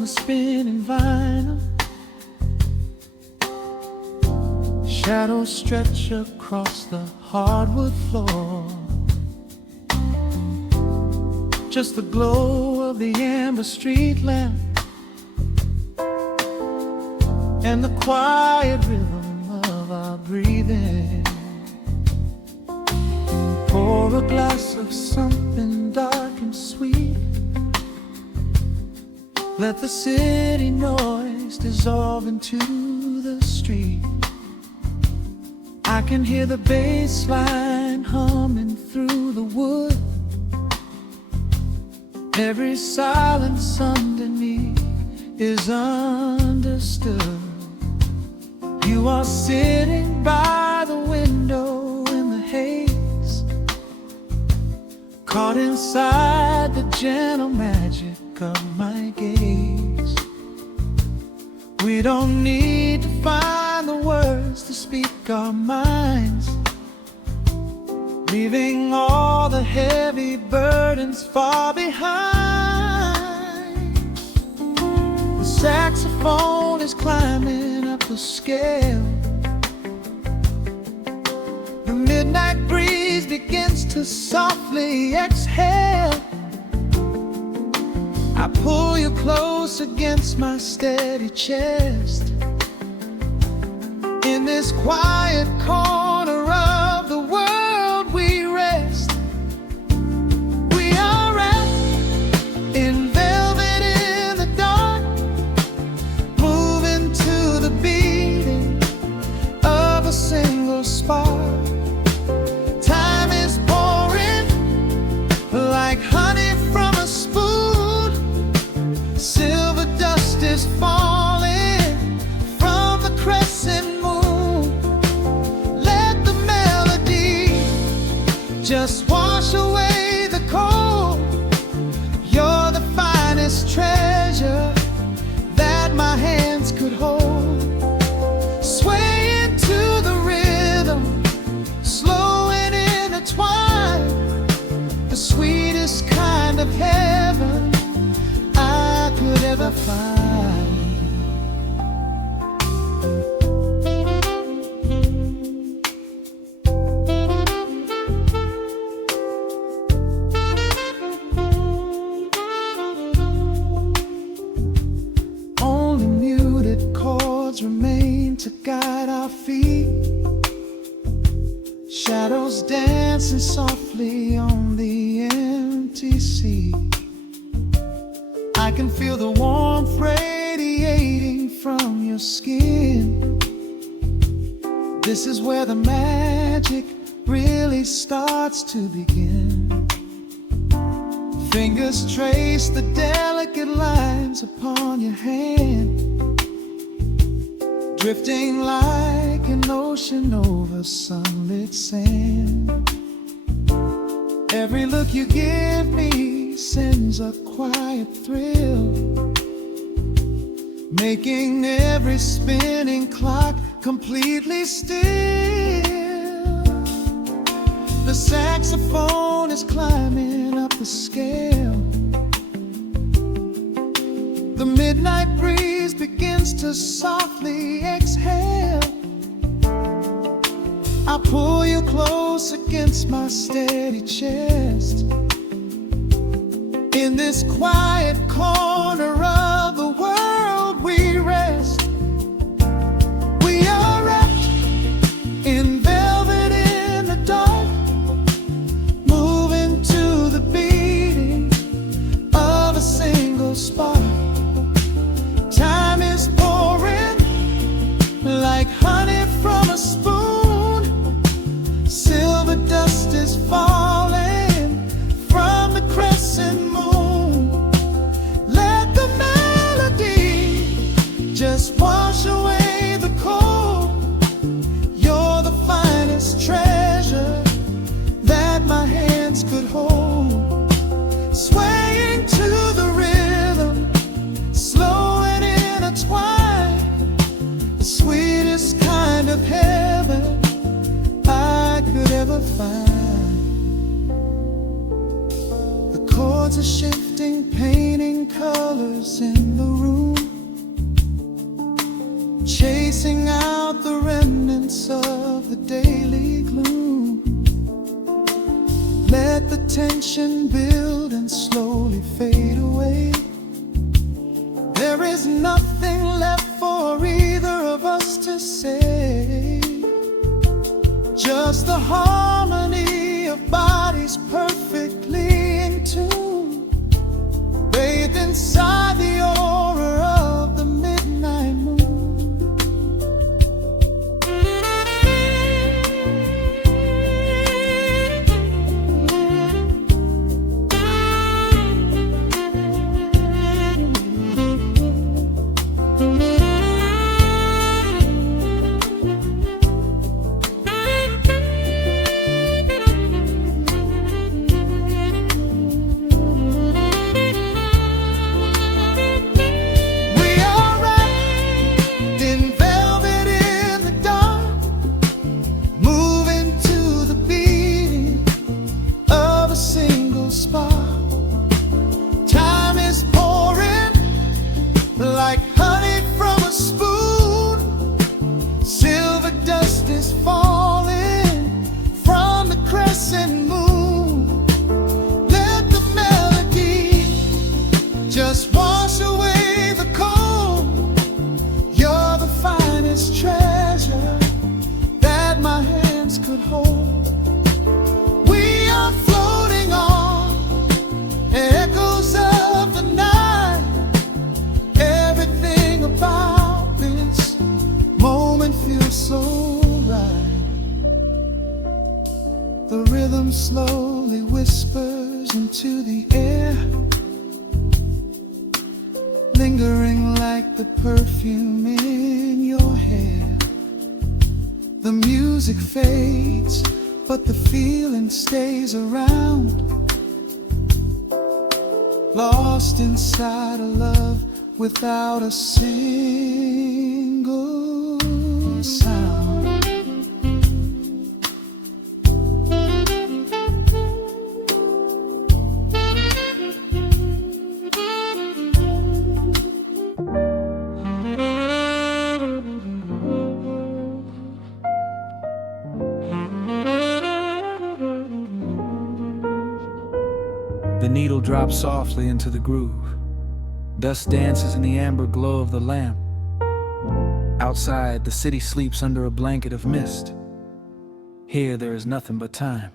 on the spinning vinyl. Shadows stretch across the hardwood floor. Just the glow of the amber street lamp and the quiet rhythm of our breathing. Pour a glass of something dark and sweet. Let the city noise dissolve into the street. I can hear the bass line humming through the wood. Every silence underneath is understood. You are sitting by the window in the haze, caught inside the gentle magic of my gaze. We don't need to find the words to speak our minds, leaving all the heavy burdens far behind. The saxophone is climbing up the scale. The midnight breeze begins to softly exhale. I pull you close against my steady chest. In this quiet corner of the world we rest. We are wrapped in velvet in the dark, moving to the beating of a single spark. Time is pouring like honey from a spoon. Silver dust is falling from the crescent moon. Let the melody just wash away the cold. You're the finest treasure that my hands could hold. Swaying to the rhythm, slow and intertwined. The sweetest kind of heaven I could ever find. Only muted chords remain to guide our feet. Shadows dancing softly on the empty sea. I can feel the warmth radiating from your skin. This is where the magic really starts to begin. Fingers trace the delicate lines upon your hand, drifting like an ocean over sunlit sand. Every look you give me sends a quiet thrill, making every spinning clock completely still. The saxophone is climbing up the scale. The midnight breeze begins to softly exhale. I pull you close against my steady chest. In this quiet corner of the world we rest. We are wrapped in velvet in the dark, moving to the beating of a single spark. Time is pouring like honey from a spoon. Silver dust is falling from the crescent moon. Let the chasing out the remnants of the daily gloom. Let the tension build and slowly fade away. There is nothing left for either of us to say, just the harmony of bodies perfectly in tune, bathed inside the aura of the midnight moon. Like honey from a spoon, silver dust is falling from the crescent moon. Let the melody just wash away the cold. You're the finest treasure that my hands could hold. We are floating on echoes of the night. About this moment feels so right. The rhythm slowly whispers into the air, lingering like the perfume in your hair. The music fades, but the feeling stays around, lost inside a love without a single sound. The needle drops softly into the groove. Dust dances in the amber glow of the lamp. Outside, the city sleeps under a blanket of mist. Here, there is nothing but time.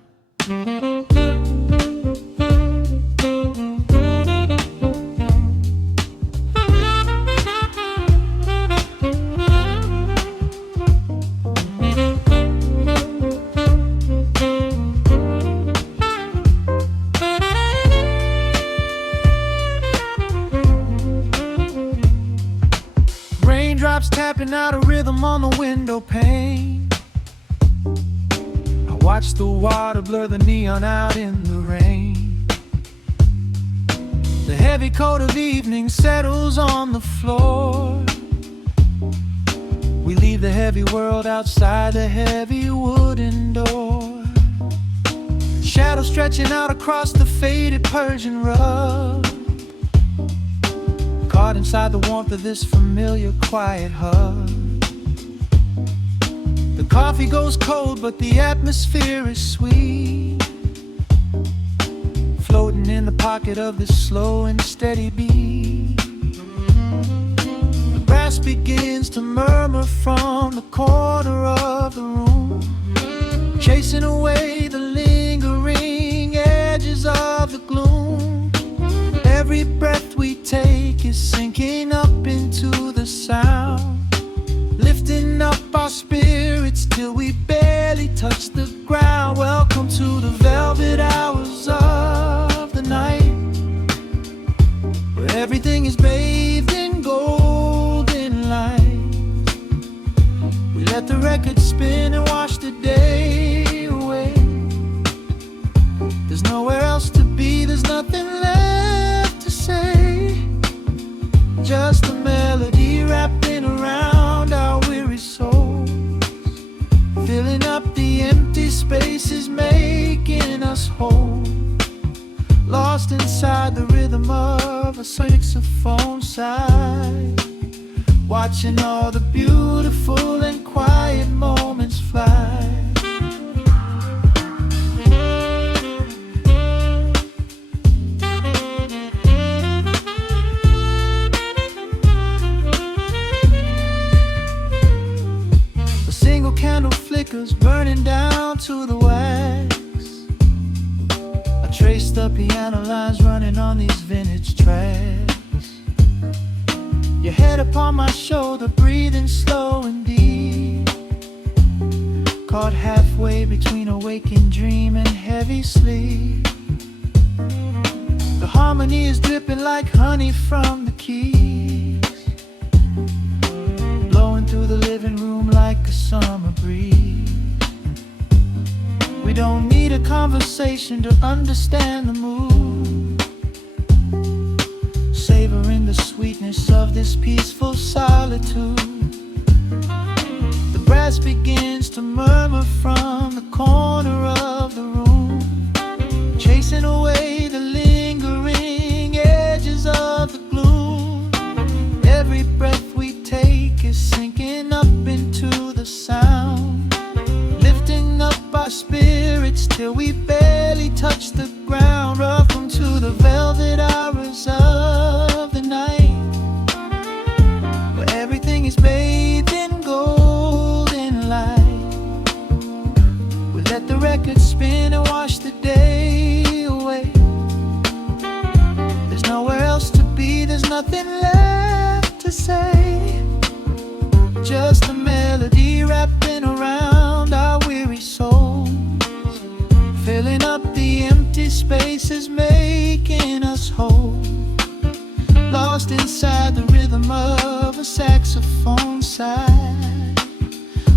Raindrops tapping out a rhythm on the window pane. I watch the water blur the neon out in the rain. The heavy coat of evening settles on the floor. We leave the heavy world outside the heavy wooden door. Shadows stretching out across the faded Persian rug, caught inside the warmth of this familiar quiet hug. The coffee goes cold, but the atmosphere is sweet, floating in the pocket of this slow and steady beat. The brass begins to murmur from the corner of the room, chasing away the lingering edges of the gloom. Every breath we take is sinking up into the sound, lifting up our spirits till we barely touch the ground. Welcome to the velvet hours of the night, where everything is bathed in golden light. We let the record spin and wash the day away. There's nowhere else to be, there's nothing left to say, just a melody wrapping around our weary souls, filling up the empty spaces, making us whole. lost inside the rhythm of a saxophone sigh. watching all the beautiful and quiet moments fly. A single candle flickers, burning down to the wax. I trace the piano lines running on these vintage tracks. Your head upon my shoulder, breathing slow and deep, caught halfway between a waking dream and heavy sleep. The harmony is dripping like honey from the keys, blowing through the living room like a summer breeze. We don't need a conversation to understand the mood, savoring the sweetness of this peaceful solitude. The brass begins to murmur from the corner of the room, chasing away the lingering edges of the gloom. Every breath we take is sinking up into the sound, lifting up our spirits till we barely touch the ground. Welcome to the velvet hours of the night, where everything is bathed in golden light. We let the record spin and wash the day away. There's nowhere else to be, there's nothing left to say. Just a melody wrapping around our weary souls, filling up the empty spaces, making us whole. Lost inside the rhythm of a saxophone sigh,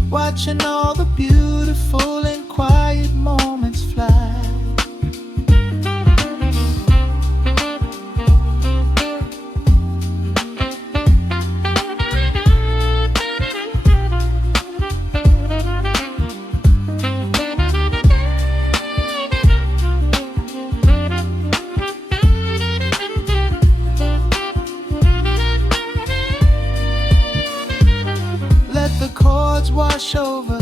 watching all the beautiful and quiet moments fly. The chords wash over,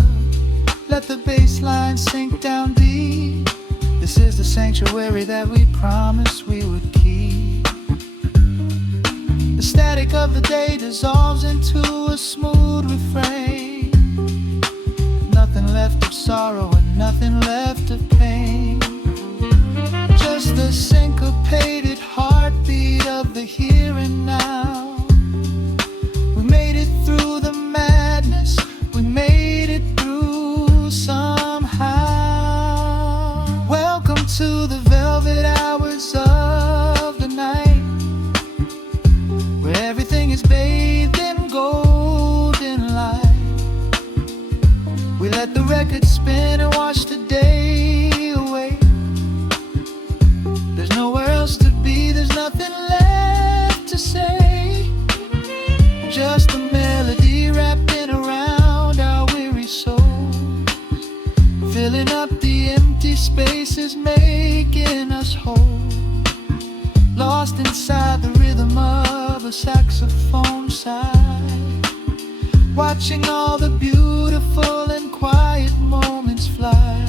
let the bass line sink down deep. This is the sanctuary that we promised we would keep. The static of the day dissolves into a smooth refrain. Nothing left of sorrow and nothing left of pain, just the syncopated heartbeat of the here and now. We made it through the madness, we made it through somehow. Welcome to the velvet hours of the night, where everything is bathed in golden light. We let the record spin and wash the day away. There's nowhere else to be, there's nothing left to say. Just a melody wrapping around our weary souls, filling up the empty spaces, making us whole. Lost inside the rhythm of a saxophone sigh, watching all the beautiful and quiet moments fly.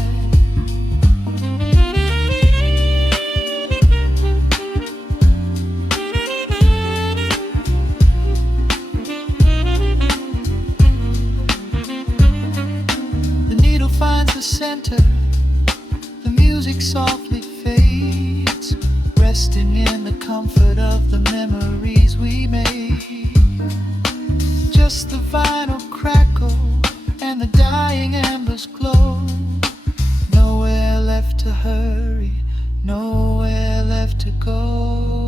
Finds the center, the music softly fades, resting in the comfort of the memories we made. Just the vinyl crackle and the dying embers glow. Nowhere left to hurry, nowhere left to go.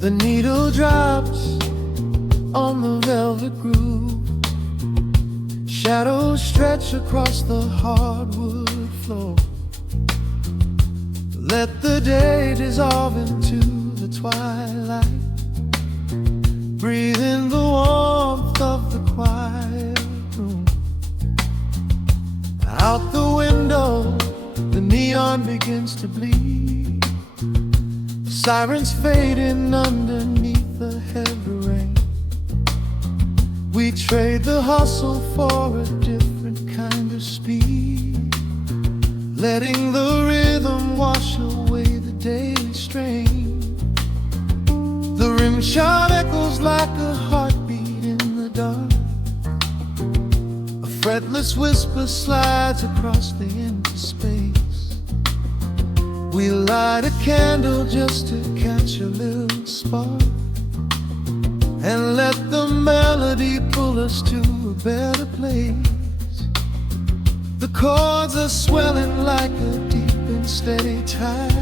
The needle drops on the velvet groove. Shadows stretch across the hardwood floor. Let the day dissolve into the twilight. Breathe in the warmth of the quiet room. Out the window, the neon begins to bleed. Sirens fading underneath the heavy rain. We trade the hustle for a different kind of speed, letting the rhythm wash away the daily strain. The rim shot echoes like a heartbeat in the dark. A fretless whisper slides across the empty space. We light a candle just to catch a little spark, and let the melody pull us to a better place. The chords are swelling like a deep and steady tide,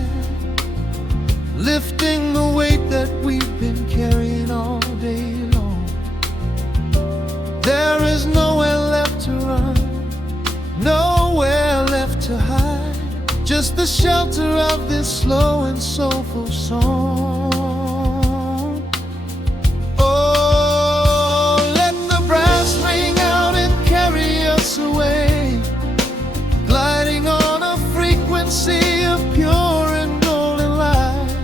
lifting the weight that we've been carrying all day long. There is nowhere left to run, nowhere left to hide, just the shelter of this slow and soulful song. Oh, let the brass ring out and carry us away, gliding on a frequency of pure and golden light.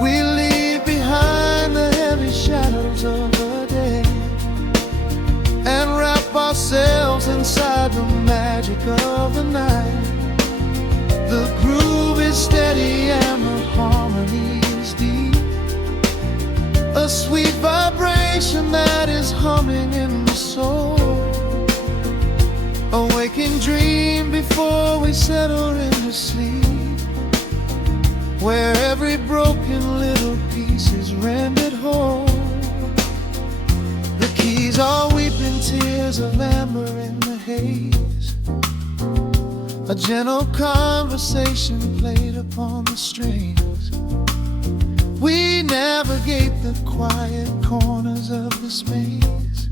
We leave behind the heavy shadows of the day and wrap ourselves inside the magic of the night. The groove is steady and the harmony is deep, a sweet vibration that is humming in the soul. A waking dream before we settle into sleep, where every broken little piece is rendered whole. The keys are weeping tears of amber in the haze, a gentle conversation played upon the strings. We navigate the quiet corners of this maze,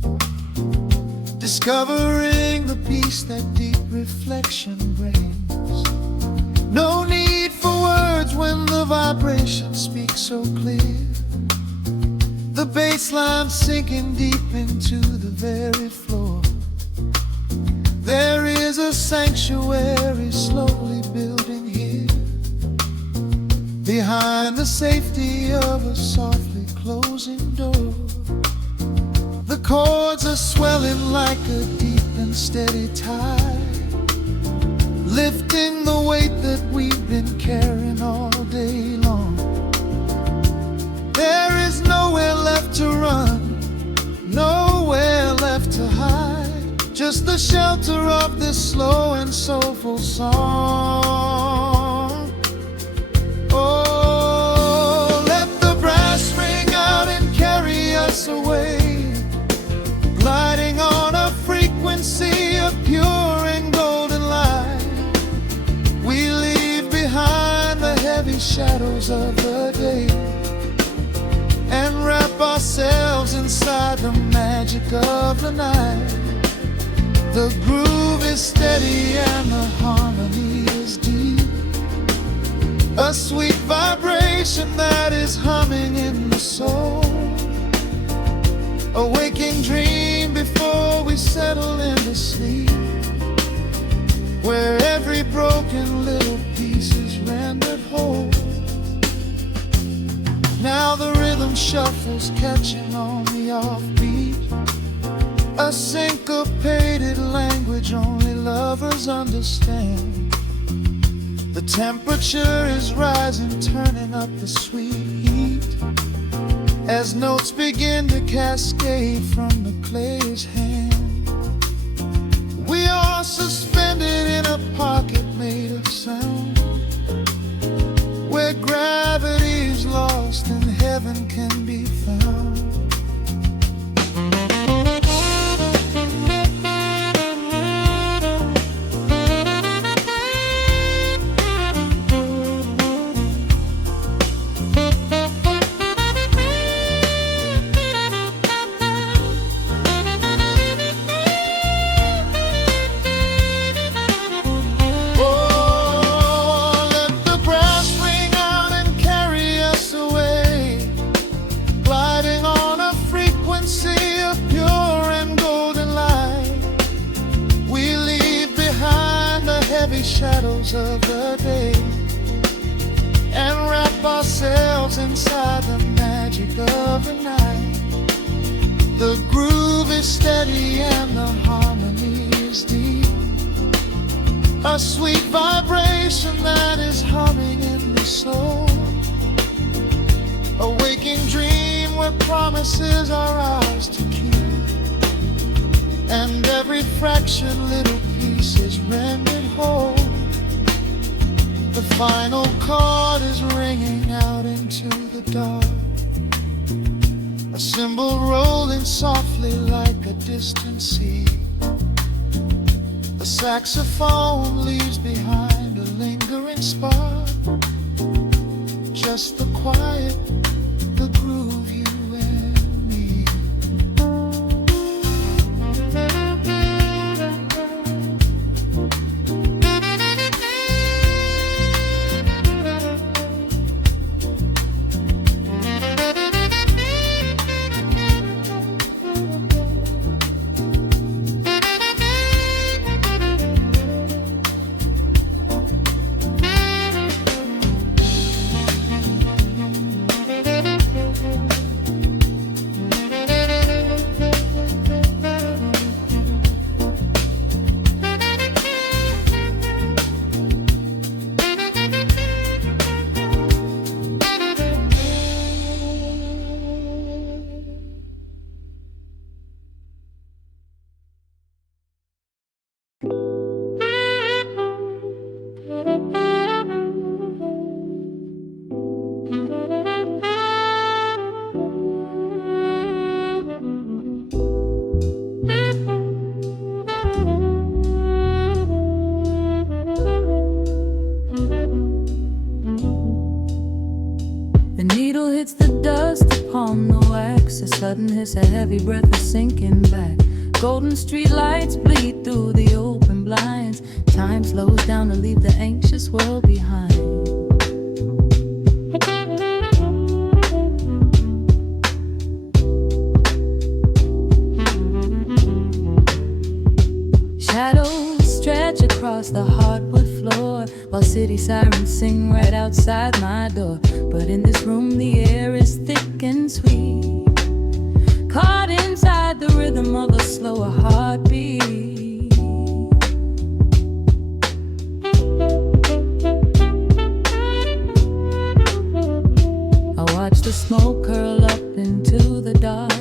discovering the peace that deep reflection brings. No need for words when the vibration speaks so clear. The bass line sinking deep into the very floor. There is a sanctuary slowly building here, behind the safety of a softly closing door. The chords are swelling like a deep and steady tide, lifting the weight that we've been carrying all day long. There is nowhere left to run, nowhere left to hide, just the shelter of this slow and soulful song. Oh, let the brass ring out and carry us away, gliding on a frequency of pure and golden light. We leave behind the heavy shadows of the day and wrap ourselves inside the magic of the night. The groove is steady and the harmony is deep, a sweet vibration that is humming in the soul. A waking dream before we settle into sleep, where every broken little piece is rendered whole. Now the rhythm shuffles, catching on the offbeat, a syncopated language only lovers understand. The temperature is rising, turning up the sweet heat, as notes begin to cascade from the player's hand. We are suspended in a pocket made of sound, where gravity is lost and heaven can be found. gray shadows of the day and wrap ourselves inside the magic of the night. The groove is steady and the harmony is deep, a sweet vibration that is humming in the soul, a waking dream where promises are ours to keep, and every fractured little piece is rendered whole. The final chord is ringing out into the dark, a cymbal rolling softly like a distant sea. The saxophone leaves behind a lingering spark, just the quiet, the groove, you and me. The needle hits the dust upon the wax. A sudden hiss, a heavy breath is sinking back. Golden street lights bleed through the open blinds. Time slows down to leave the anxious world behind. Shadows stretch across the hardwood floor, while city sirens sing right outside my door. But in this room the air is thick and sweet, caught inside the rhythm of a slower heartbeat. I watch the smoke curl up into the dark,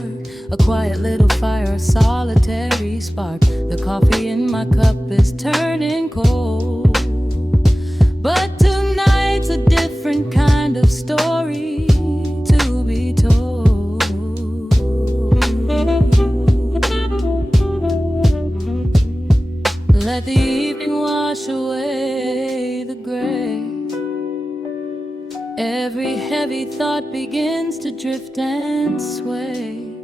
a quiet little fire, a solitary spark. The coffee in my cup is turning cold, but tonight's a different kind of story to be told. Let the evening wash away the gray. Every heavy thought begins to drift and sway.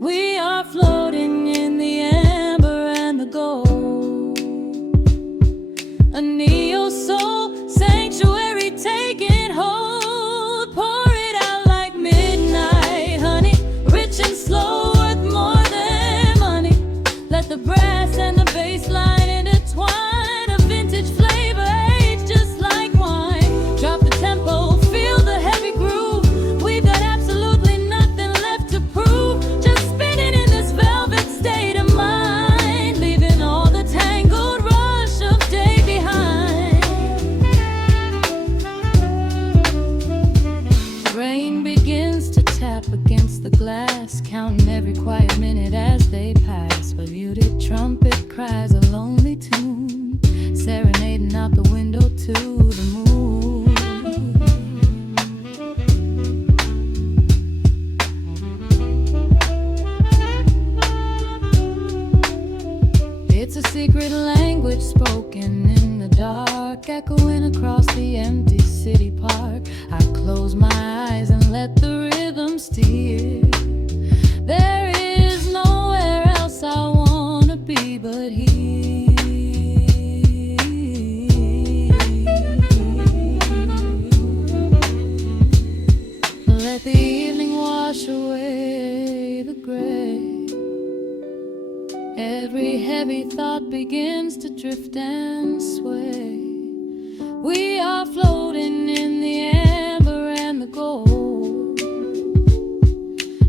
We are floating in the amber and the gold, a neo-soul sanctuary taking hold. Pour it out like midnight honey, rich and slow, worth more than money. Let the brass and the bass line intertwine, a vintage flavor aged just like wine. Drop the tempo, feel the heavy groove. We've got absolutely nothing left to prove, just spinning in this velvet state of mind, leaving all the tangled rush of day behind. Rain begins to tap against the glass, counting every quiet minute as they pass. A muted trumpet cries a lonely tune, serenading out the window to the moon. It's a secret language spoken in the dark, echoing across the empty city park. I close my eyes and let the rhythm steer. There is nowhere else I wanna be but here. Let the evening wash away the gray. Every heavy thought begins to drift and sway. We are floating in the amber and the gold.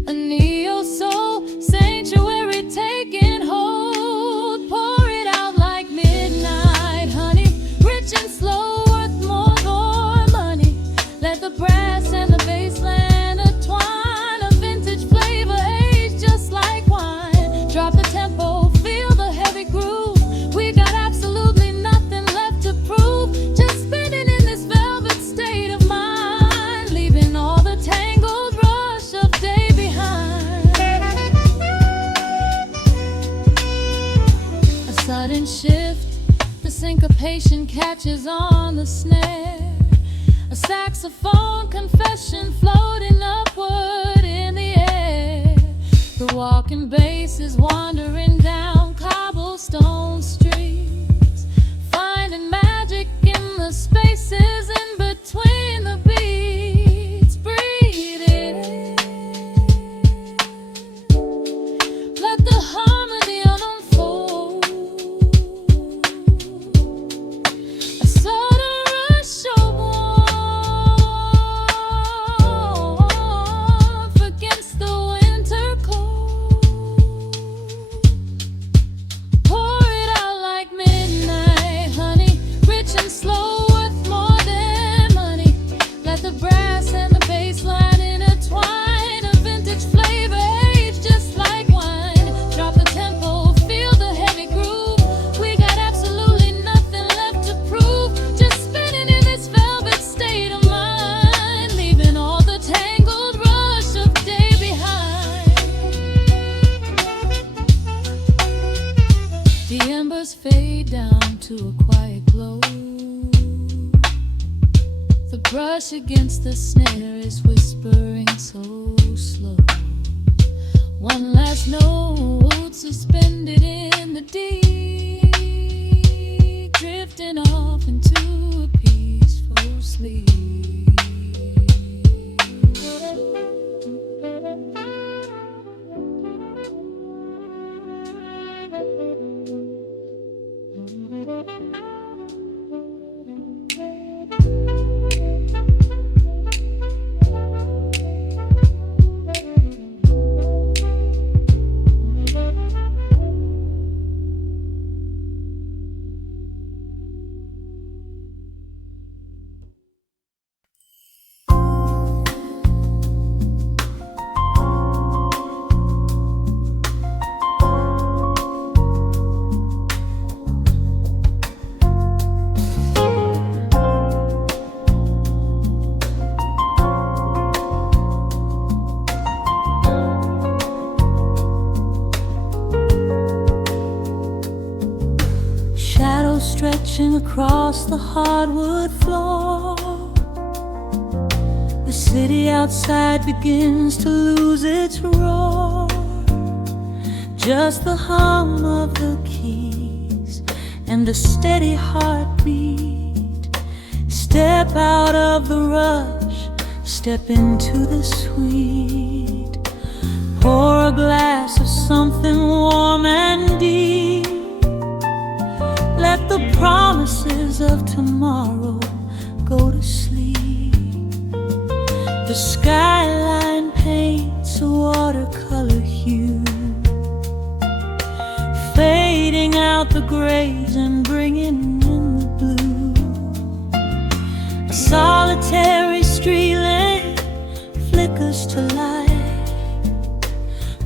A neo-soul sanctuary taking hold. Pour it out like midnight honey, rich and slow, worth more than money. Let the brass and the bass land entwine. A vintage flavor aged just like wine. Drop the tempo, feel the heavy groove. We got absolutely nothing left to prove. Just spinning in this velvet state of mind, leaving all the tangled rush of day behind. A sudden shift, the syncopation catches on the snare. A saxophone confession floating upward in the air. The walking bass is wandering down cobblestone streets, finding magic in the spaces in between the beats. Breathe it in, let the harmony unfold. A sudden rush of warmth against the winter cold. Pour it out like midnight honey, rich and slow, worth more than money. Let the brass and the bass line intertwine. A vintage flavor aged just like wine. Drop the tempo, feel the heavy groove. We got absolutely nothing left to prove. Just spinning in this velvet state of mind, leaving all the tangled rush of day behind. The embers fade down to a quiet glow. The brush against the snare is whispering so slow. One last note suspended in the deep, drifting off into a peaceful sleep. Shadows stretching across the hardwood floor. The city outside begins to lose its roar. Just the hum of the keys and a steady heartbeat. Step out of the rush, step into the sweet. Pour a glass of something warm and deep. Let the promises of tomorrow go to sleep. The skyline paints a watercolor hue, fading out the grays and bringing in the blue. A solitary street lamp flickers to light,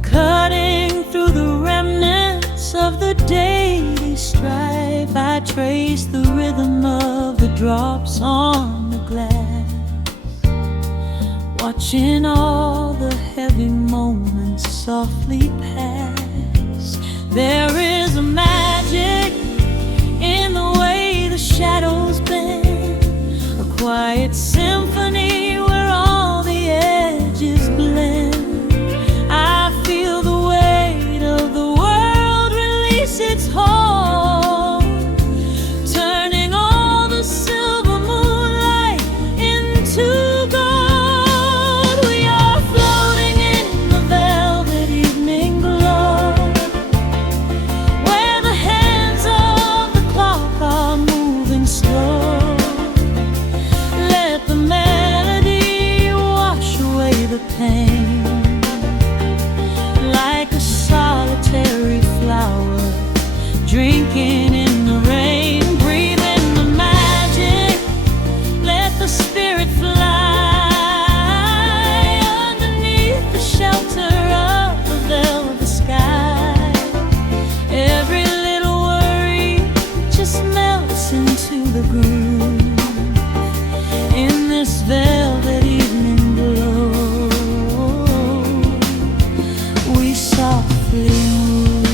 cutting through the remnants of the daily strife. I trace the rhythm of the drops on the glass, watching all the heavy moments softly pass. There is a magic in the way the shadows bend, a quiet symphony where all the edges blend. I feel the weight of the world release its hold, turning all the silver moonlight into gold. We are floating in the velvet evening glow, softly move.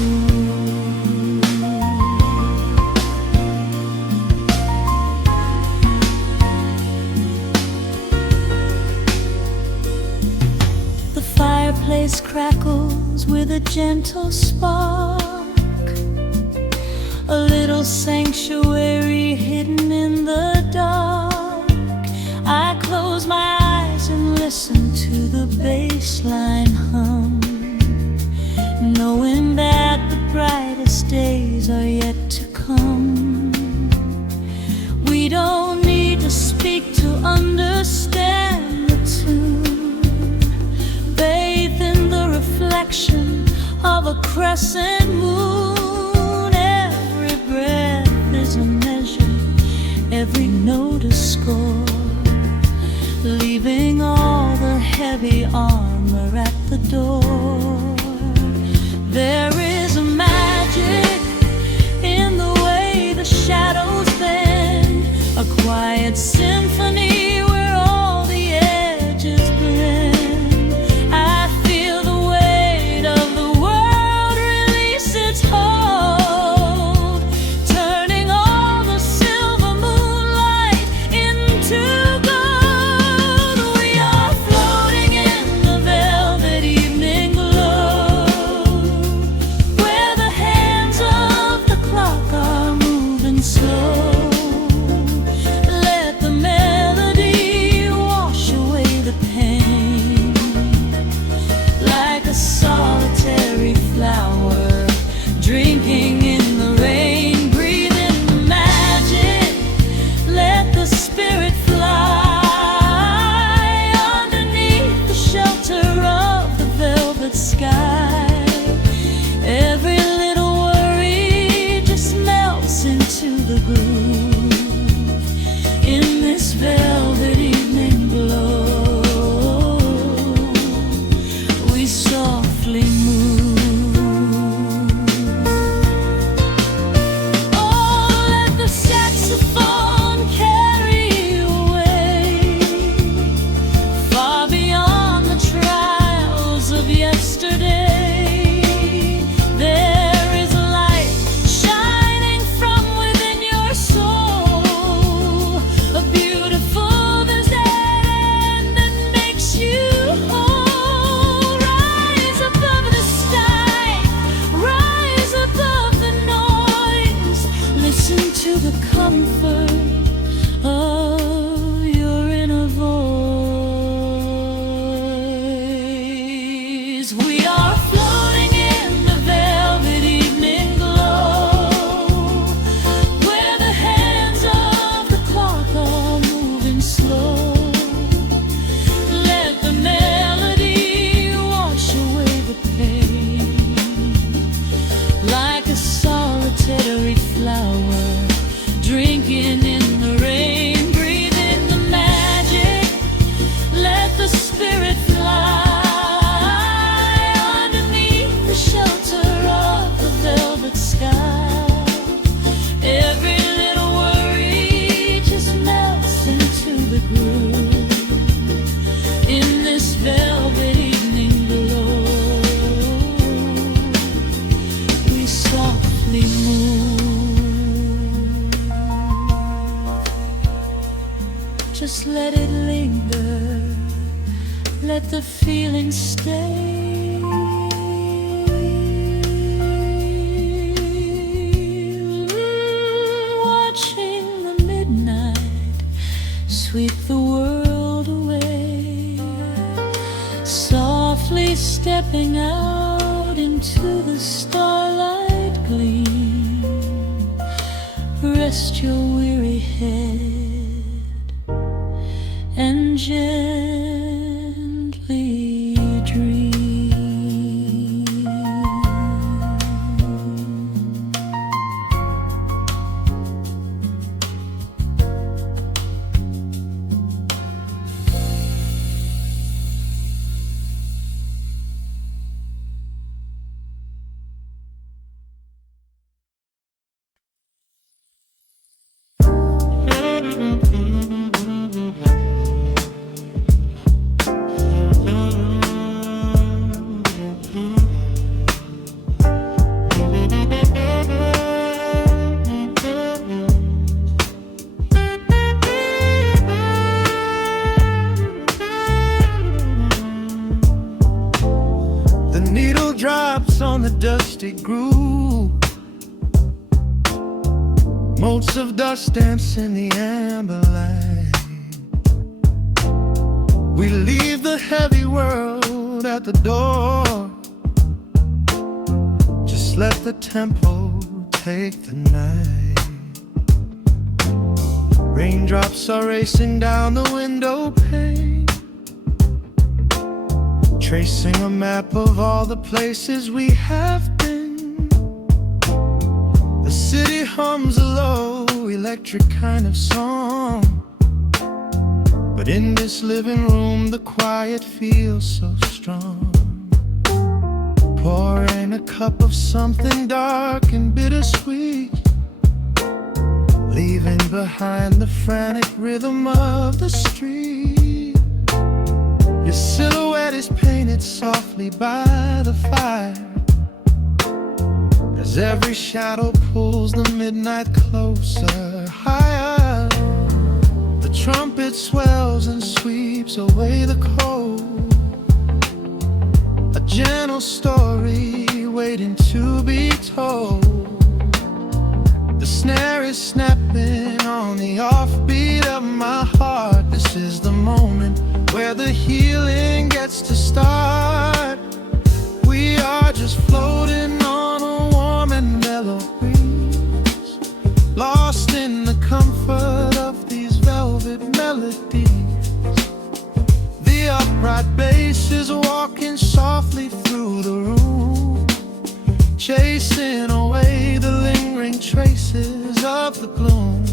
The fireplace crackles with a gentle spark, a little sanctuary hidden in the dark. I close my eyes and listen to the bass line hum, knowing that the brightest days are yet to come. We don't need to speak to understand the tune, bathed in the reflection of a crescent moon. Every breath is a measure, every note a score, leaving all the heavy armor at the door. There is a magic in the way the shadows bend, a quiet symphony where all the edges blend. I feel the weight of the world release its hold, turning all the silver moonlight into gold. We are floating in the velvet evening glow, where the hands of the clock are moving slow. Let the melody wash away the pain, like a solitary flower drinking in the rain. Breathe in the magic, let the spirit fly underneath the shelter of the velvet sky. Every little worry just melts into the groove in this velvet evening glow. We softly move. Oh, let the saxophone carry you away, far beyond the trials of yesterday. There is a light shining from within your soul, a beautiful vision that makes you whole. Rise above the sky, rise above the noise, listen to the comfort of your inner voice. We are floating in the velvet evening glow, where the hands of the clock are moving slow. Let the melody wash away the pain, like a solitary flower drinking in the rain. Breathe in the magic, let the spirit fly underneath the shelter of the velvet sky. Every little worry just melts into the groove in this velvet evening glow. We softly move. Just let it linger, let the feeling stay. Watching the midnight sweep the world away, softly stepping out into the starlight gleam. Rest your weary head and gently dream. on the dusty groove. Motes of dust dance in the amber light. We leave the heavy world at the door. Just let the tempo take the night. Raindrops are racing down the window pane, tracing a map of all the places we have been. The city hums a low, electric kind of song, but in this living room the quiet feels so strong. Pouring a cup of something dark and bittersweet, leaving behind the frantic rhythm of the street. Your silhouette is painted softly by the fire, as every shadow pulls the midnight closer, higher. The trumpet swells and sweeps away the cold, a gentle story waiting to be told. The snare is snapping on the offbeat of my heart. This is the moment where the healing gets to start. We are just floating on a warm and mellow breeze, lost in the comfort of these velvet melodies. The upright bass is walking softly through the room, chasing away the lingering traces of the gloom.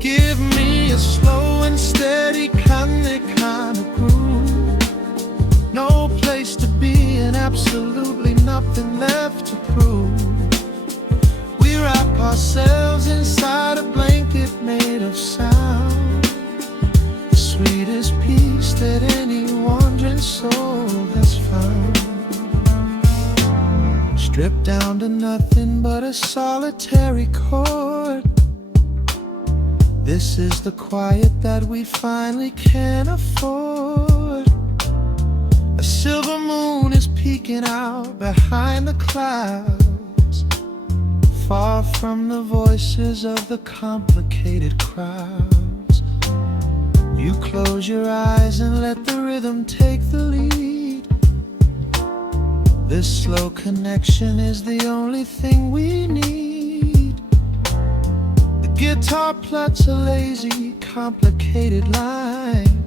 Give me a slow and steady kind of groove. No place to be and absolutely nothing left to prove. We wrap ourselves inside a blanket made of sound, the sweetest peace that any wandering soul has found. Stripped down to nothing but a solitary chord. This is the quiet that we finally can afford. A silver moon is peeking out behind the clouds, far from the voices of the complicated crowds. You close your eyes and let the rhythm take the lead. This slow connection is the only thing we need. The guitar plucks a lazy, complicated line,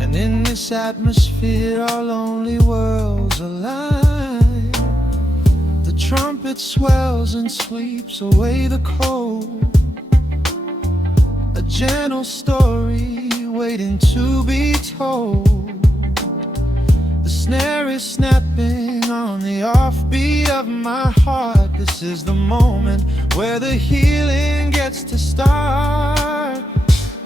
and in this atmosphere our lonely worlds align. The trumpet swells and sweeps away the cold, a gentle story waiting to be told. The snare is snapping on the offbeat of my heart. This is the moment where the healing gets to start.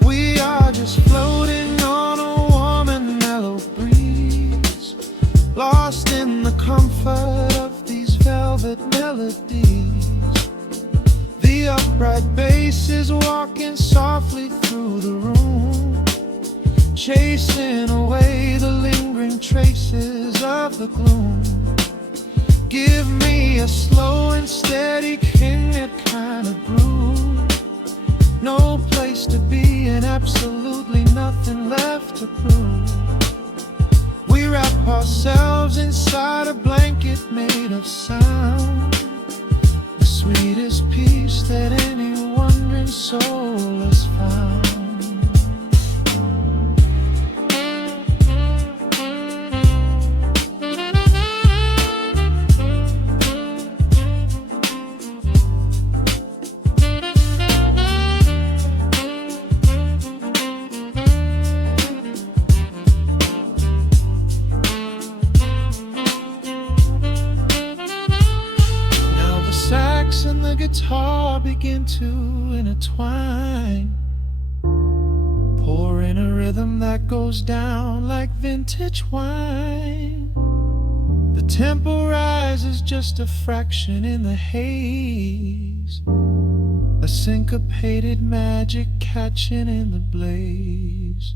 We are just floating on a warm and mellow breeze, lost in the comfort of these velvet melodies. The upright bass is walking softly through the room, chasing away the lingering traces of the gloom. Give me a slow and steady kind of groove. No place to be and absolutely nothing left to prove. We wrap ourselves inside a blanket made of sound, the sweetest peace that any wandering soul has found. And the guitar begin to intertwine, pouring a rhythm that goes down like vintage wine. The tempo rises just a fraction in the haze, a syncopated magic catching in the blaze.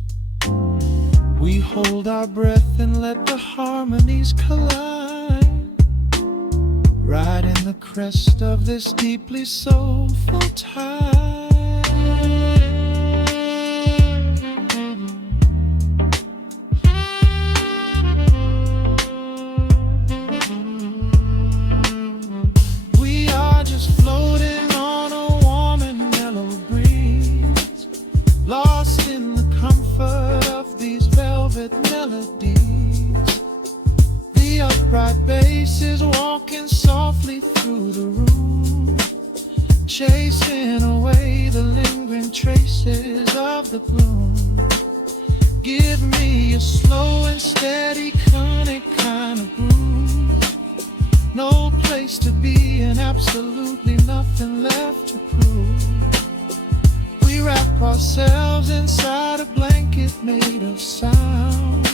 We hold our breath and let the harmonies collide, crest of this deeply soulful tide. We are just floating on a warm and mellow breeze, lost in the comfort of these velvet melodies. The upright bass is walking softly through the room, chasing away the lingering traces of the gloom. Give me a slow and steady conic kind of groove. No place to be and absolutely nothing left to prove. We wrap ourselves inside a blanket made of sound,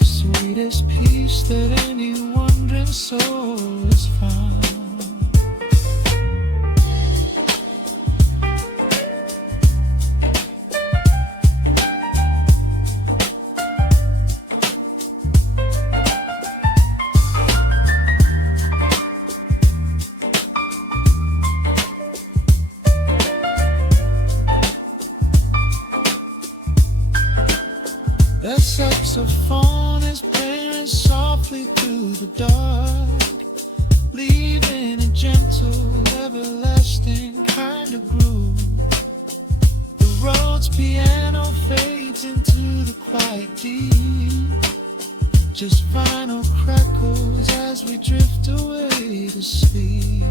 sweetest peace that any wandering soul has found. The saxophone is playing softly through the dark, leaving a gentle, everlasting kind of groove. The Rhodes piano fades into the quiet deep, just final crackles as we drift away to sleep.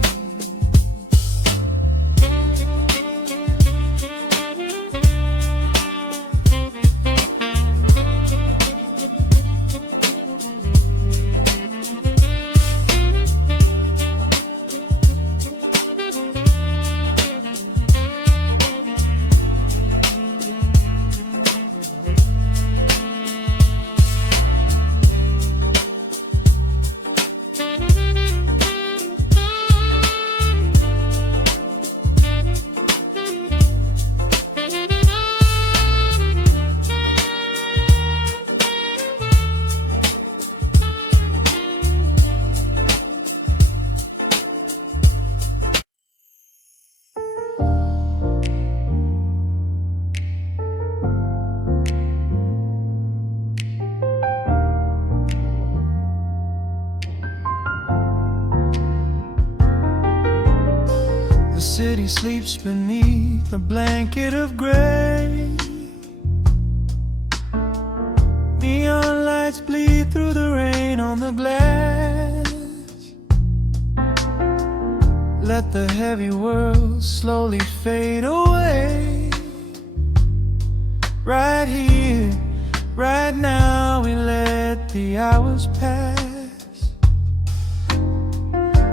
The city sleeps beneath a blanket of gray. Neon lights bleed through the rain on the glass. Let the heavy world slowly fade away. Right here, right now, we let the hours pass.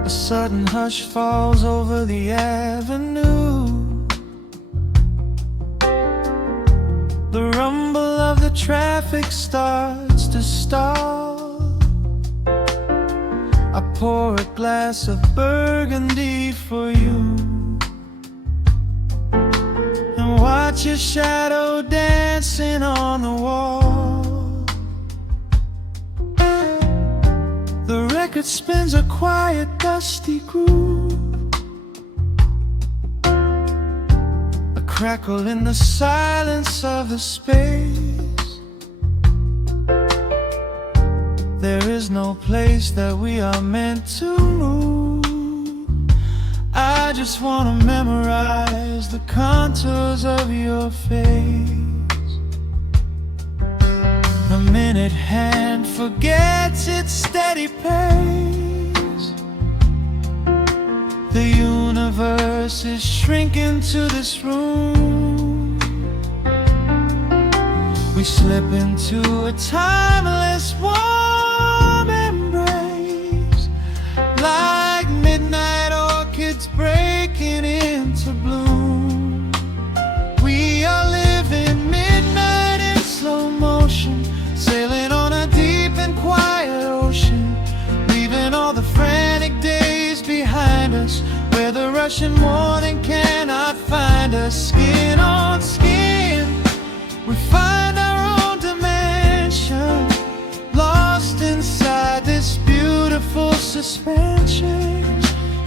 A sudden hush falls over the avenue. The rumble of the traffic starts to stall. I pour a glass of burgundy for you and watch your shadow dancing on the wall. The record spins a quiet, dusty groove, a crackle in the silence of the space. There is no place that we are meant to move. I just wanna memorize the contours of your face. A minute hand forgets its steady pace. The universe is shrinking to this room. We slip into a timeless warm embrace, like midnight orchids breaking into bloom. We are living midnight in slow motion, sailing on a deep and quiet ocean, leaving all the frantic days behind us, where the rushing morning cannot find us. Skin on skin, we find our own dimension, lost inside this beautiful suspension.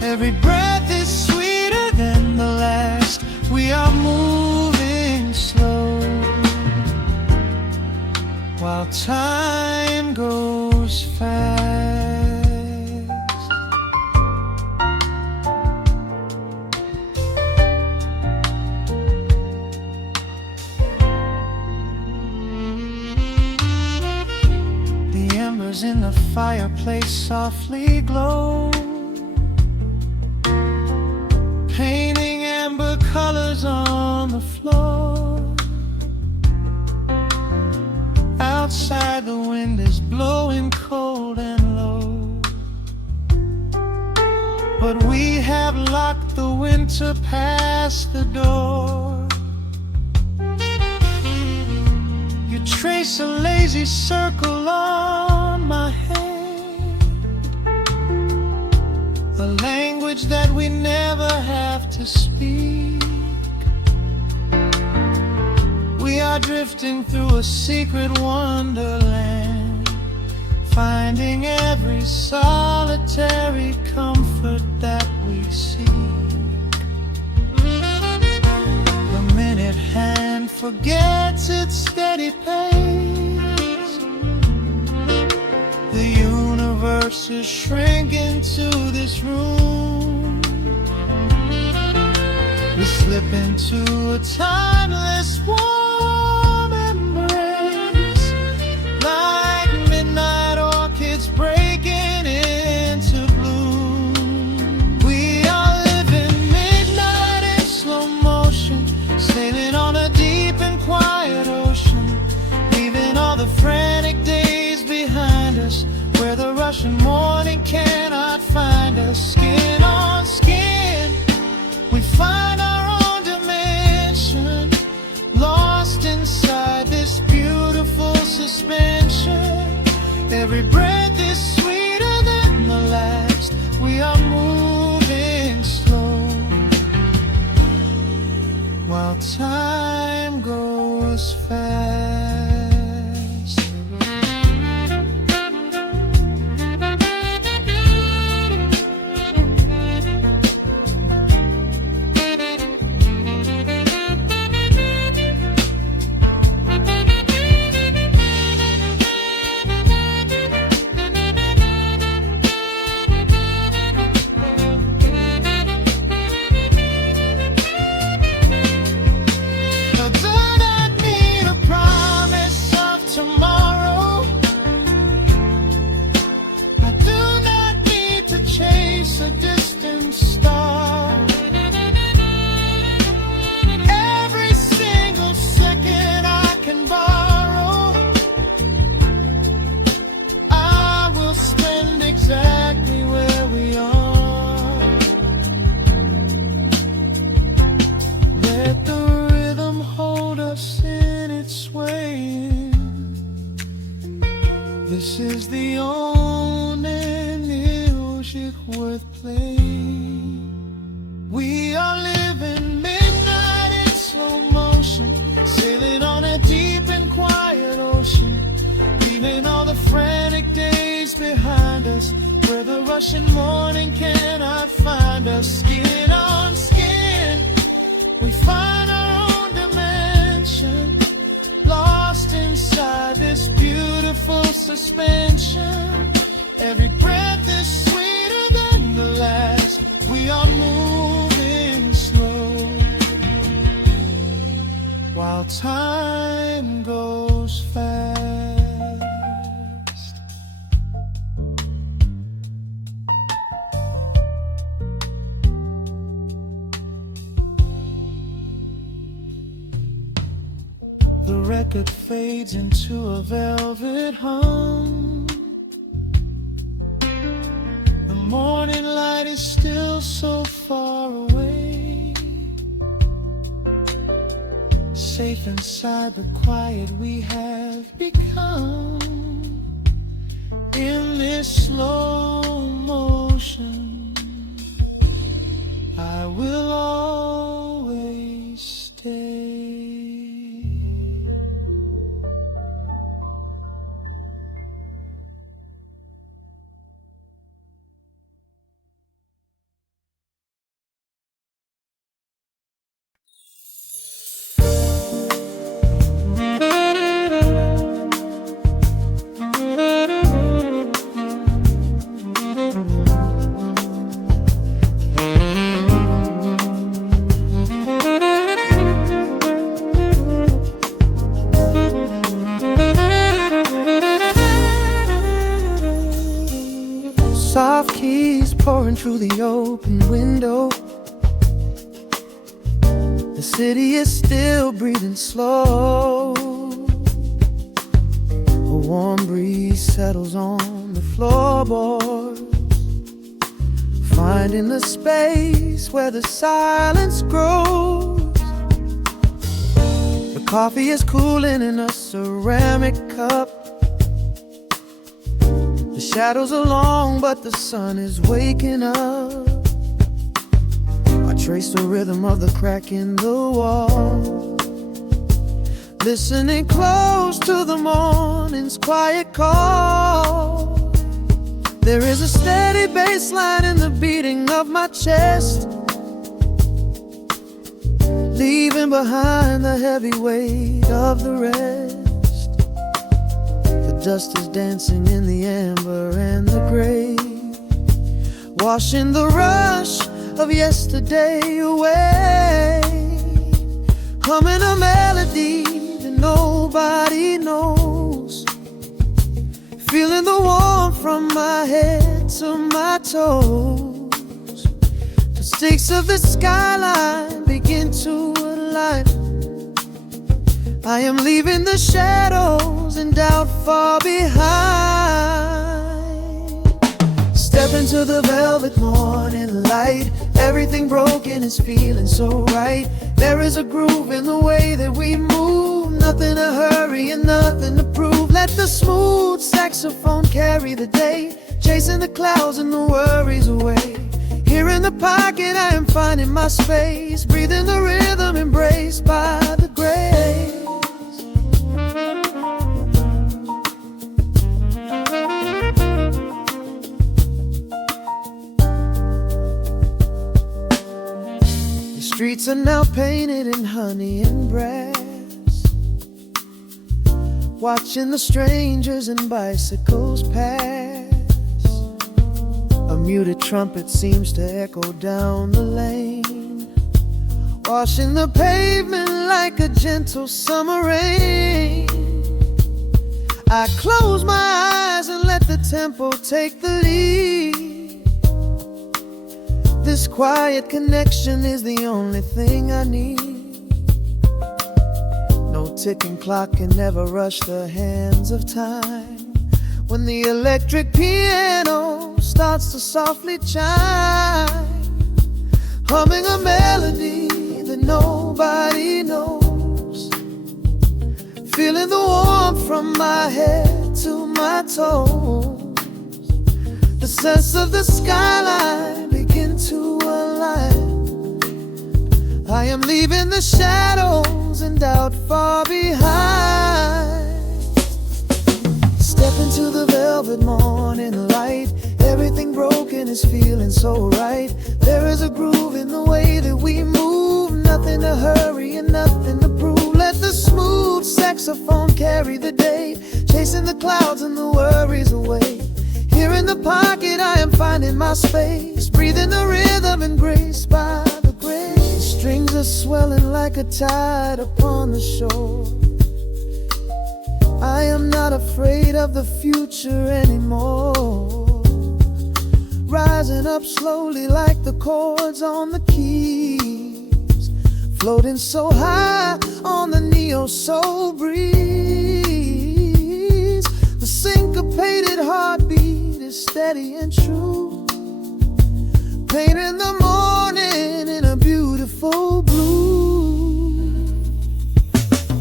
Every breath is sweeter than the last. We are moving slow, while time goes fast. The embers in the fireplace softly glow, painting amber colors on the floor. Outside the wind is blowing cold and low, but we have locked the winter past the door. You trace a lazy circle on my hand, a language that we never have to speak. We are drifting through a secret wonderland, finding every solitary comfort that we seek. The minute hand forgets its steady pace, the universe is shrinking to this room. We slip into a timeless warm embrace, like midnight orchids breaking into bloom. We are living midnight in slow motion, sailing on a deep and quiet ocean, leaving all the frantic days behind us, where the Russian morning cannot find us. Skin on skin, we find our own dimension, lost inside this beautiful suspension. Every breath is sweeter than the last. We are moving slow, while time goes fast. A distant star, every single second I can borrow, I will spend exactly where we are. Let the rhythm hold us in its swaying. This is the only music worth playing. We are living midnight in slow motion, sailing on a deep and quiet ocean, leaving all the frantic days behind us, where the Russian morning cannot find us. Skin on skin, we find our own dimension, lost inside this beautiful suspension. Every breath is sweeter than the last. We are moving slow, while time goes fast. The record fades into a velvet hum. The morning light is still so far away. Safe inside the quiet we have become. In this slow motion, I will always stay. soft keys pouring through the open window. The city is still breathing slow. A warm breeze settles on the floorboards, finding the space where the silence grows. The coffee is cooling in a ceramic cup. The shadows are long, but the sun is waking up. I trace the rhythm of the crack in the wall, listening close to the morning's quiet call. There is a steady bass line in the beating of my chest, leaving behind the heavy weight of the rest. The dust is dancing in the amber and the gray, washing the rush of yesterday away. Humming a melody that nobody knows, feeling the warmth from my head to my toes. The stakes of the skyline begin to align. I am leaving the shadows and doubt far behind. Step into the velvet morning light. Everything broken is feeling so right. There is a groove in the way that we move. Nothing to hurry and nothing to prove. Let the smooth saxophone carry the day, chasing the clouds and the worries away. Here in the pocket I am finding my space, breathing the rhythm embraced by the grace. The streets are now painted in honey and brass, watching the strangers and bicycles pass. A muted trumpet seems to echo down the lane, washing the pavement like a gentle summer rain. I close my eyes and let the tempo take the lead. This quiet connection is the only thing I need. No ticking clock can ever rush the hands of time. When the electric piano starts to softly chime, humming a melody that nobody knows, feeling the warmth from my head to my toes. The sense of the skyline begin to align. I am leaving the shadows and doubt far behind. Step into the velvet morning light. Everything broken is feeling so right. There is a groove in the way that we move. Nothing to hurry and nothing to prove. Let the smooth saxophone carry the day, chasing the clouds and the worries away. Here in the pocket I am finding my space, breathing the rhythm embraced by the grace. The strings are swelling like a tide upon the shore. I am not afraid of the future anymore, rising up slowly like the chords on the keys, floating so high on the neo-soul breeze. The syncopated heartbeat is steady and true, painting the morning in a beautiful blue.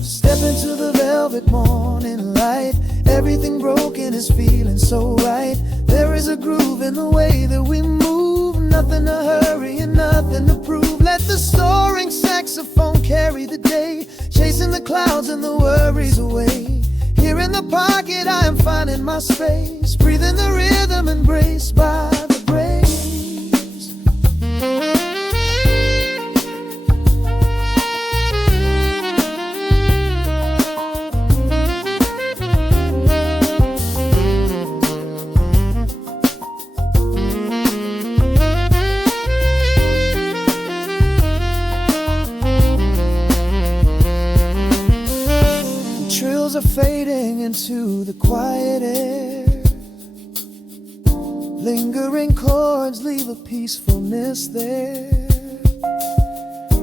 Step into the velvet morning light. Everything broken is feeling so right. There is a groove in the way that we move. Nothing to hurry and nothing to prove. Let the soaring saxophone carry the day, chasing the clouds and the worries away. Here in the pocket I am finding my space, breathing the rhythm embraced by the grace. Are fading into the quiet air, Lingering chords leave a peacefulness there,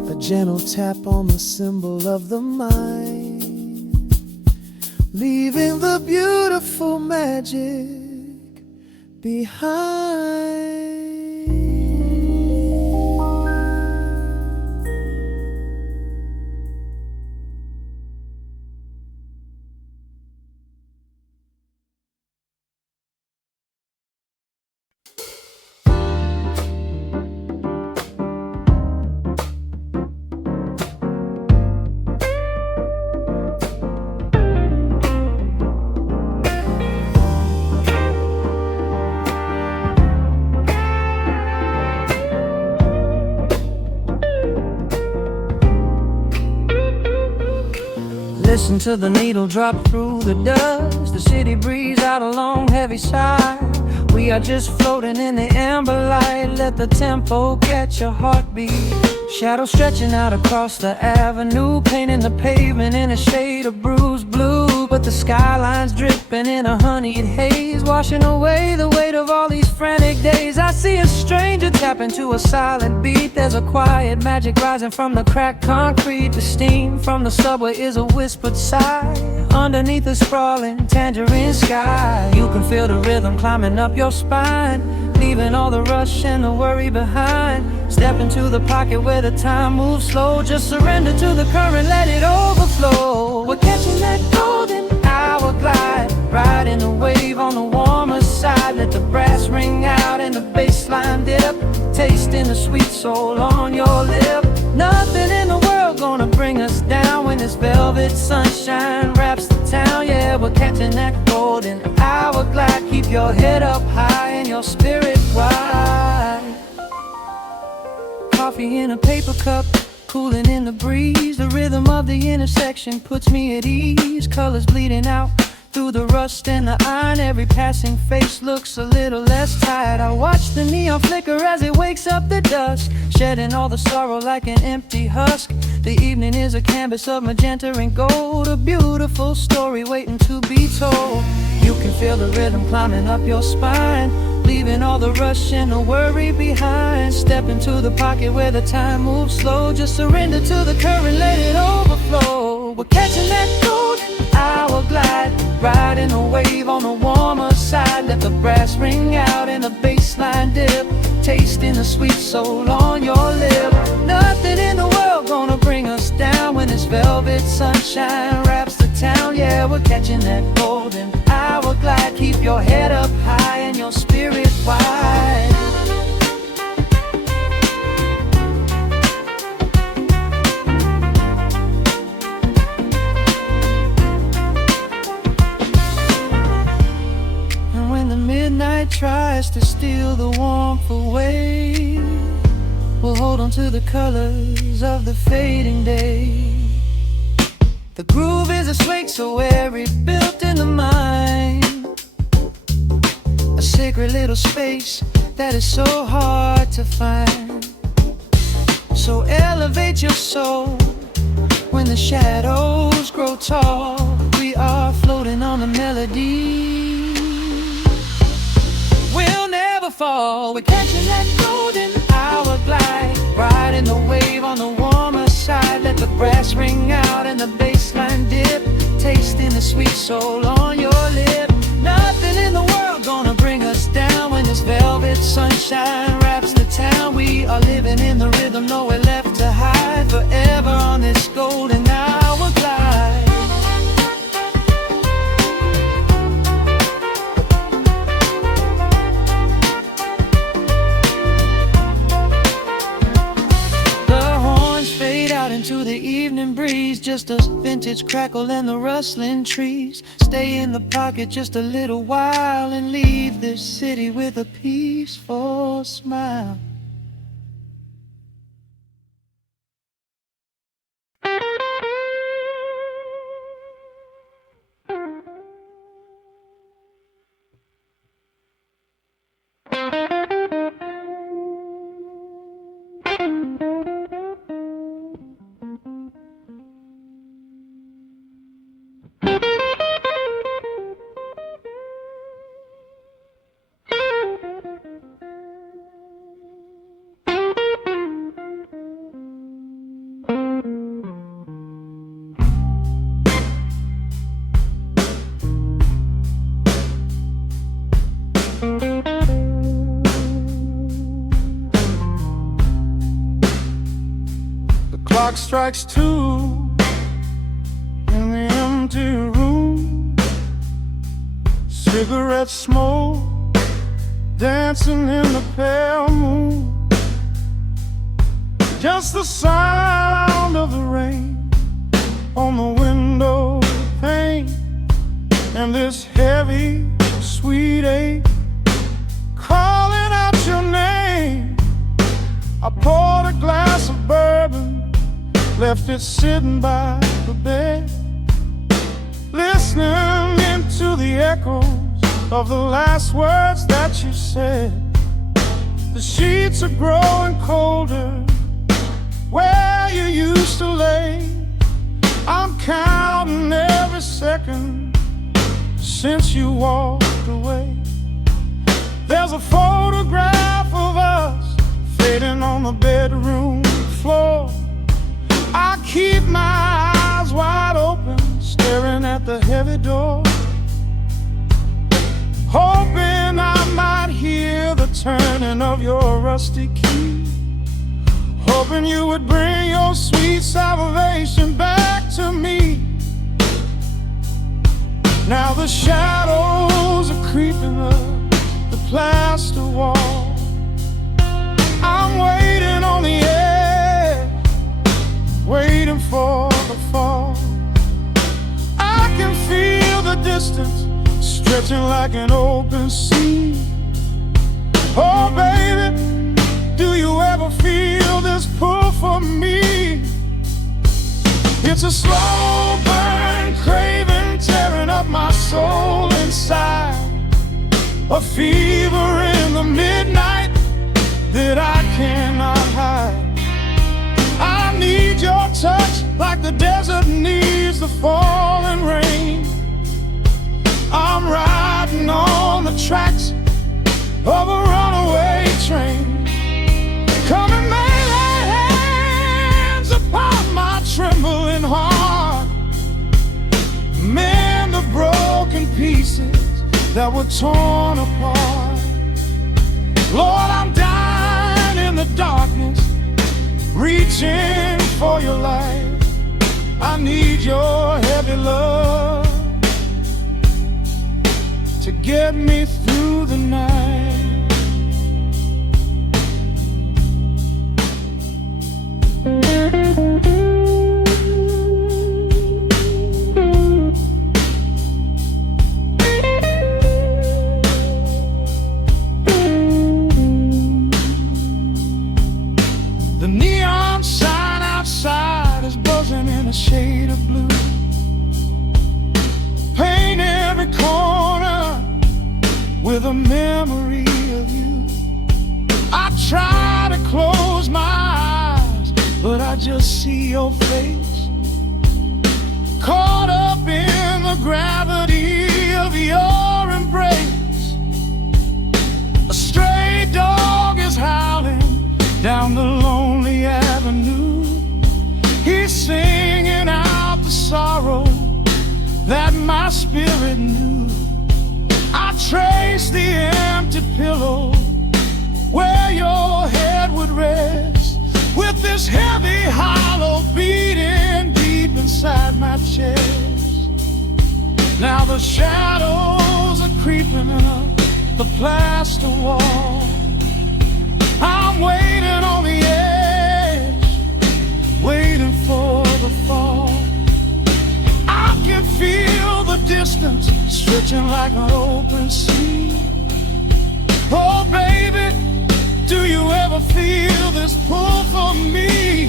a gentle tap on the cymbal of the mind, leaving the beautiful magic behind. Listen to the needle drop through the dust. The city breeze out a long heavy sigh. We are just floating in the amber light. Let the tempo catch your heartbeat. Shadows stretching out across the avenue, painting the pavement in a shade of bruised blue. But the skyline's dripping in a honeyed haze, washing away the weight of all these frantic days. I see a stranger tap into a silent beat. There's a quiet magic rising from the cracked concrete. The steam from the subway is a whispered sigh underneath the sprawling tangerine sky. You can feel the rhythm climbing up your spine, leaving all the rush and the worry behind. Step into the pocket where the time moves slow. Just surrender to the current, let it overflow. We're catching that golden hour glide, riding the wave on the warmer side. Let the brass ring out and the bass line dip, tasting the sweet soul on your lip. Nothing in the world gonna bring us down when this velvet sunshine wraps the town. Yeah, we're catching that golden hour glide. Keep your head up high and your spirit wide. Coffee in a paper cup, cooling in the breeze. The rhythm of the intersection puts me at ease. Colors bleeding out through the rust and the iron. Every passing face looks a little less tired. I watch the neon flicker as it wakes up the dusk, shedding all the sorrow like an empty husk. The evening is a canvas of magenta and gold, a beautiful story waiting to be told. You can feel the rhythm climbing up your spine, leaving all the rush and the worry behind. Step into the pocket where the time moves slow. Just surrender to the current, let it overflow. We're catching that golden hour glide, riding a wave on the warmer side. Let the brass ring out and the bass line dip, tasting the sweet soul on your lip. Nothing in the world gonna bring us down when this velvet sunshine wraps the town. Yeah, we're catching that golden hour glide. Keep your head up high and your spirit wide. And when the midnight tries to steal the warmth away, we'll hold on to the colors of the fading day. The groove is a swing so airy, built in the mind, a sacred little space that is so hard to find. So elevate your soul when the shadows grow tall. We are floating on the melody, we'll never fall. We're catching that golden hour glide, riding the wave on the warmer side. Let the brass ring out and the bass line dip, tasting the sweet soul on your lip. Nothing in the world gonna bring us down when this velvet sunshine wraps the town. We are living in the rhythm, nowhere left to hide, forever on this golden hour glide. Into the evening breeze, just a vintage crackle and the rustling trees. Stay in the pocket just a little while and leave this city with a peaceful smile. clock strikes 2 in the empty room. Cigarette smoke dancing in the pale moon. Just the sound of the rain on the window pane, and this heavy, sweet ache calling out your name. I poured a glass of bourbon, left it sitting by the bed, listening into the echoes of the last words that you said. The sheets are growing colder where you used to lay. I'm counting every second since you walked away. There's a photograph of us fading on the bedroom floor. I keep my eyes wide open, staring at the heavy door, hoping I might hear the turning of your rusty key, hoping you would bring your sweet salvation back to me. Now the shadows are creeping up the plaster wall. I'm waiting on the edge, waiting for the fall. I can feel the distance stretching like an open sea. Oh baby, do you ever feel this pull for me? It's a slow burn craving tearing up my soul inside, a fever in the midnight that I cannot hide. I need your touch like the desert needs the falling rain. I'm riding on the tracks of a runaway train. Come and lay hands upon my trembling heart, mend the broken pieces that were torn apart. Lord, I'm dying in the darkness, reaching for your light. I need your heavy love to get me through the night. The neon sign outside is buzzing in a shade of blue. Paint every corner with a memory of you. I try to close my eyes, but I just see your face, caught up in the gravity of your embrace. A stray dog is howling down the lonely avenue. He's singing out the sorrow that my spirit knew. I trace the empty pillow where your head would rest, with this heavy hollow beating deep inside my chest. Now the shadows are creeping up the plaster wall. I'm waiting on the edge, waiting for the fall. I can feel the distance stretching like an open sea. Oh baby, do you ever feel this pull for me?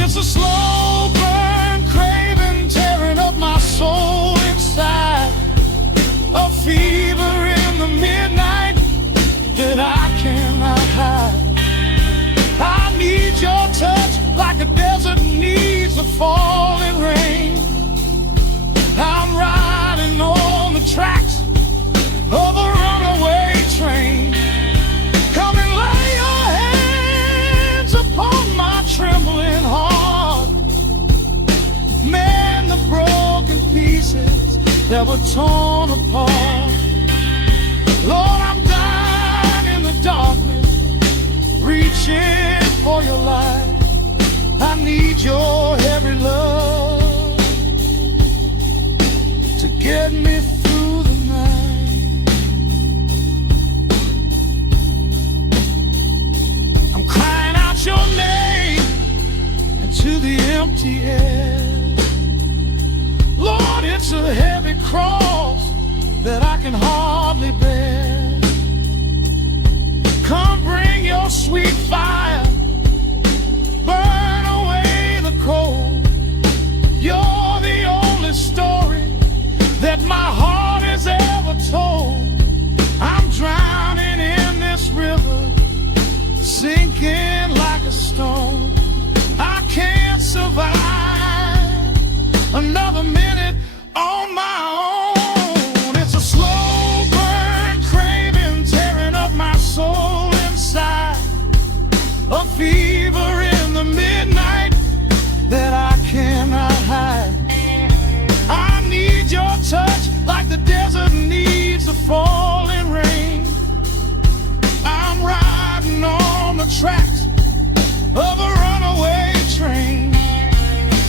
It's a slow burn craving tearing up my soul inside, a fever in the midnight that I cannot hide. I need your touch like a desert needs a falling rain. I'm riding on the tracks of a runaway train. Come and lay your hands upon my trembling heart, mend the broken pieces that were torn apart. Lord, I'm dying in the darkness, reaching for your light. empty head. Lord, it's a heavy cross that I can hardly bear. Come bring your sweet fire, burn away the cold. You're the only story that my heart has ever told. I'm drowning in this river, sinking like a stone. I can't survive another minute on my own. It's a slow burn, craving, tearing up my soul inside. A fever in the midnight that I cannot hide. I need your touch like the desert needs the falling rain. I'm riding on the tracks of a runaway train.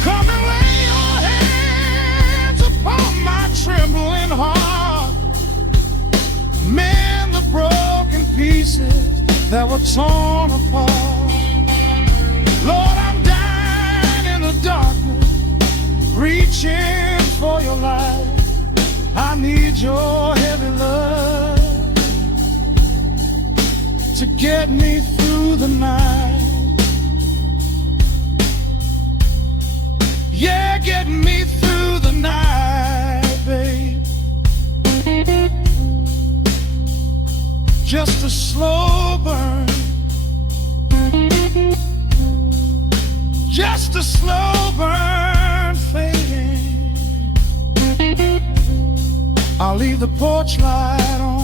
Come and lay your hands upon my trembling heart. Mend the broken pieces that were torn apart. Lord, I'm dying in the darkness, reaching for your light. I need your heavy love to get me through the night. Yeah, get me through the night, babe. Just a slow burn, just a slow burn fading. I'll leave the porch light on.